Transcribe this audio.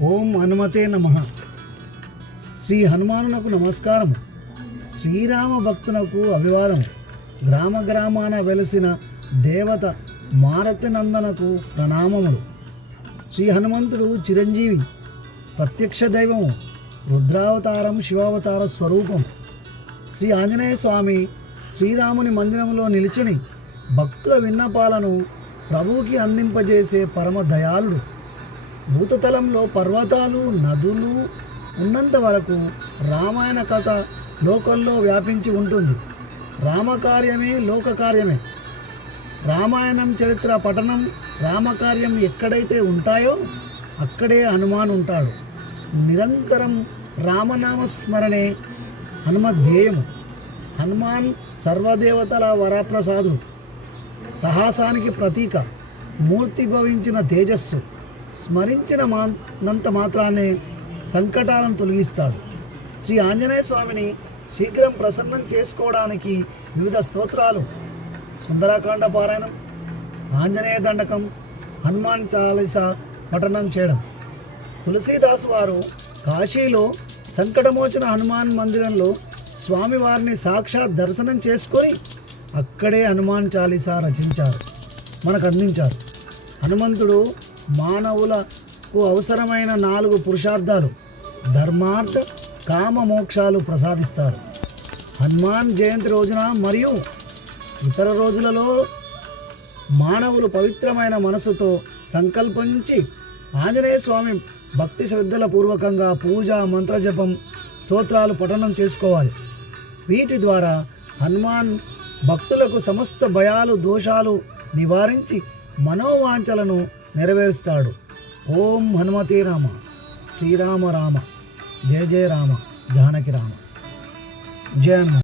ఓం హనుమతే నమః. శ్రీ హనుమానునకు నమస్కారము. శ్రీరామ భక్తునకు అభివాదము. గ్రామ గ్రామాన వెలసిన దేవత మారుతి నందనకు ప్రణామములు. శ్రీ హనుమంతుడు చిరంజీవి, ప్రత్యక్ష దైవము, రుద్రావతారం, శివావతార స్వరూపం. శ్రీ ఆంజనేయ స్వామి శ్రీరాముని మందిరంలో నిలుచుని భక్తుల విన్నపాలను ప్రభువుకి అందింపజేసే పరమ దయాళుడు. భూతతలంలో పర్వతాలు, నదులు ఉన్నంత వరకు రామాయణ కథ లోకంలో వ్యాపించి ఉంటుంది. రామకార్యమే లోకకార్యమే. రామాయణం చరిత్ర పఠనం, రామకార్యం ఎక్కడైతే ఉంటాయో అక్కడే హనుమాన్ ఉంటాడు. నిరంతరం రామనామస్మరణే హనుమధ్యేయము. హనుమాన్ సర్వదేవతల వరప్రసాదుడు, సాహసానికి ప్రతీక, మూర్తి భవించిన తేజస్సు. స్మరించిన నంత మాత్రాన్నే సంకటాలను తొలగిస్తాడు. శ్రీ ఆంజనేయ స్వామిని శీఘ్రం ప్రసన్నం చేసుకోవడానికి వివిధ స్తోత్రాలు, సుందరకాండ పారాయణం, ఆంజనేయ దండకం, హనుమాన్ చాలీసా పఠనం చేయడం. తులసీదాసు వారు కాశీలో సంకటమోచన హనుమాన్ మందిరంలో స్వామివారిని సాక్షాత్ దర్శనం చేసుకొని అక్కడే హనుమాన్ చాలీసా రచించారు, మనకు అందించారు. హనుమంతుడు మానవులకు అవసరమైన 4 పురుషార్థాలు, ధర్మార్థ కామ మోక్షాలు ప్రసాదిస్తారు. హనుమాన్ జయంతి రోజున మరియు ఇతర రోజులలో మానవులు పవిత్రమైన మనసుతో సంకల్పించి ఆంజనేయ స్వామి భక్తి శ్రద్ధల పూర్వకంగా పూజ, మంత్రజపం, స్తోత్రాలు పఠనం చేసుకోవాలి. వీటి ద్వారా హనుమాన్ భక్తులకు సమస్త భయాలు, దోషాలు నివారించి మనోవాంఛలను నెరవేరుస్తాడు. ఓం హనుమతే రామ. శ్రీరామ రామ, జయ జయ రామ, జానకి రామ. జయ హనుమ.